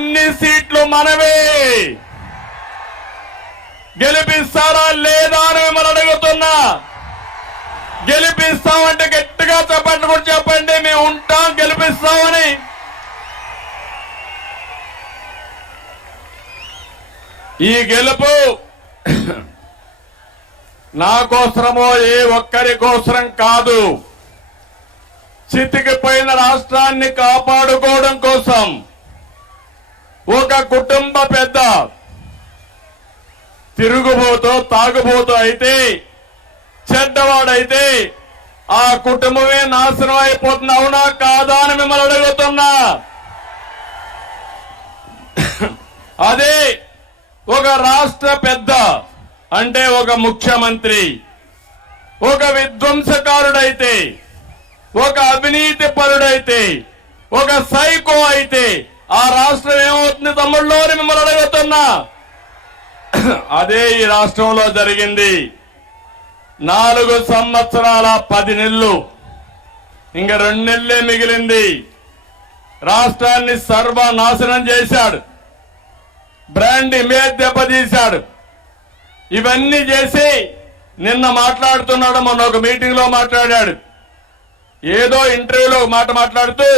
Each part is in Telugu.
అన్ని సీట్లు మనవే. గెలిపిస్తారా లేదా అని మిమ్మల్ని అడుగుతున్నా. గెలిపిస్తామంటే గట్టిగా చెప్పండి, కూడా చెప్పండి మేము ఉంటాం, గెలిపిస్తామని. ఈ గెలుపు నా కోసరమో ఏ ఒక్కరి కోసరం కాదు, చితికిపోయిన రాష్ట్రాన్ని కాపాడుకోవడం కోసం. ఒక కుటుంబ పెద్ద తిరుగుబోతూ తాగుబోతూ అయితే, చెడ్డవాడైతే ఆ కుటుంబమే నాశనం అయిపోతుంది. అవునా కాదా అని మిమ్మల్ని అడుగుతున్నా. అదే ఒక రాష్ట్ర పెద్ద అంటే ఒక ముఖ్యమంత్రి ఒక విధ్వంసకారుడైతే, ఒక అవినీతి పరుడైతే, ఒక సైకో అయితే ఆ రాష్ట్రం ఏమవుతుంది తమ్ముళ్ళు అని మిమ్మల్ని అడుగుతున్నా. అదే ఈ రాష్ట్రంలో జరిగింది. 4 సంవత్సరాల 10 నెలలు, ఇంకా 2 నెలలే మిగిలింది. రాష్ట్రాన్ని సర్వనాశనం చేశాడు, బ్రాండ్ ఇమేజ్ దెబ్బతీశాడు. ఇవన్నీ చేసి నిన్న మాట్లాడుతున్నాడు, మొన్న ఒక మీటింగ్ లో మాట్లాడాడు. ఏదో ఇంటర్వ్యూలో మాట మాట్లాడుతూ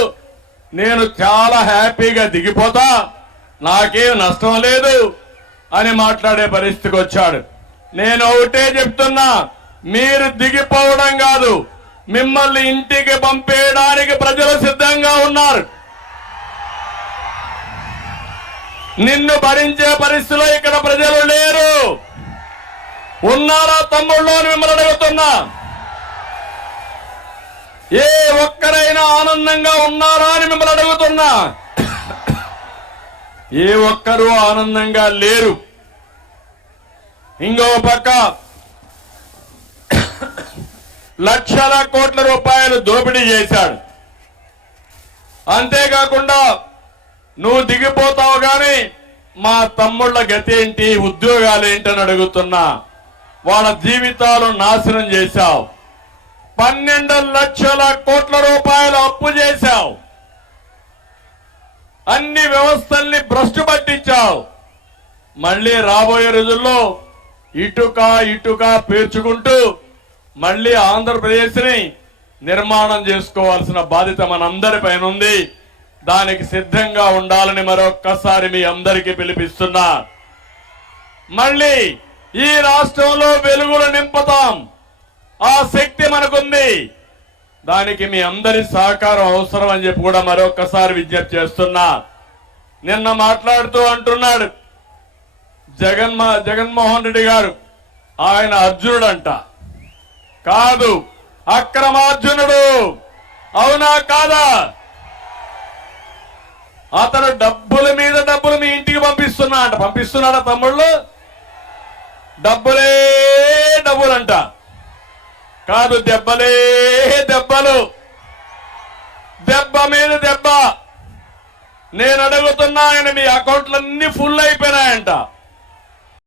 నేను చాలా హ్యాపీగా దిగిపోతా, నాకేం నష్టం లేదు అని మాట్లాడే పరిస్థితికి వచ్చాడు. నేను ఒకటే చెప్తున్నా, మీరు దిగిపోవడం కాదు, మిమ్మల్ని ఇంటికి పంపేయడానికి ప్రజలు సిద్ధంగా ఉన్నారు. నిన్ను భరించే పరిస్థితిలో ఇక్కడ ప్రజలు లేరు. ఉన్నారా తమ్ముళ్ళు అని మిమ్మల్ని అడుగుతున్నా. ఏ ఒక్కరైనా ఆనందంగా ఉన్నారా అని మిమ్మల్ని అడుగుతున్నా. ఏ ఒక్కరూ ఆనందంగా లేరు. ఇంకో పక్క లక్షల కోట్ల రూపాయలు దోపిడీ చేశాడు. అంతేకాకుండా నువ్వు దిగిపోతావు గాని మా తమ్ముళ్ల గతి ఏంటి, ఉద్యోగాలు ఏంటని అడుగుతున్నా. వాళ్ళ జీవితాలు నాశనం చేశావు. 12 లక్షల కోట్ల రూపాయలు అప్పు చేశావు. అన్ని వ్యవస్థల్ని భ్రష్టు పట్టించావు. మళ్లీ రాబోయే రోజుల్లో ఇటుక పేర్చుకుంటూ మళ్లీ ఆంధ్రప్రదేశ్ ని నిర్మాణం చేసుకోవాల్సిన బాధ్యత మనందరిపైన ఉంది. దానికి సిద్ధంగా ఉండాలని మరొక్కసారి మీ అందరికీ పిలిపిస్తున్నా. మళ్లీ ఈ రాష్ట్రంలో వెలుగులు నింపుతాం. ఆ శక్తి మనకుంది. దానికి మీ అందరి సహకారం అవసరం అని చెప్పి కూడా మరొక్కసారి విజ్ఞప్తి చేస్తున్నా. నిన్న మాట్లాడుతూ అంటున్నాడు జగన్మోహన్ రెడ్డి గారు ఆయన అర్జునుడంట. కాదు, అక్రమార్జునుడు. అవునా కాదా? అతను డబ్బుల మీద డబ్బులు మీ ఇంటికి పంపిస్తున్నాడా తమ్ముళ్ళు? డబ్బులే డబ్బులంట. కాదు, దెబ్బలే దెబ్బలు, దెబ్బ మీద దెబ్బ. నేను అడుగుతున్నా, ఆయన మీ అకౌంట్లన్నీ ఫుల్ అయిపోయినాయంట.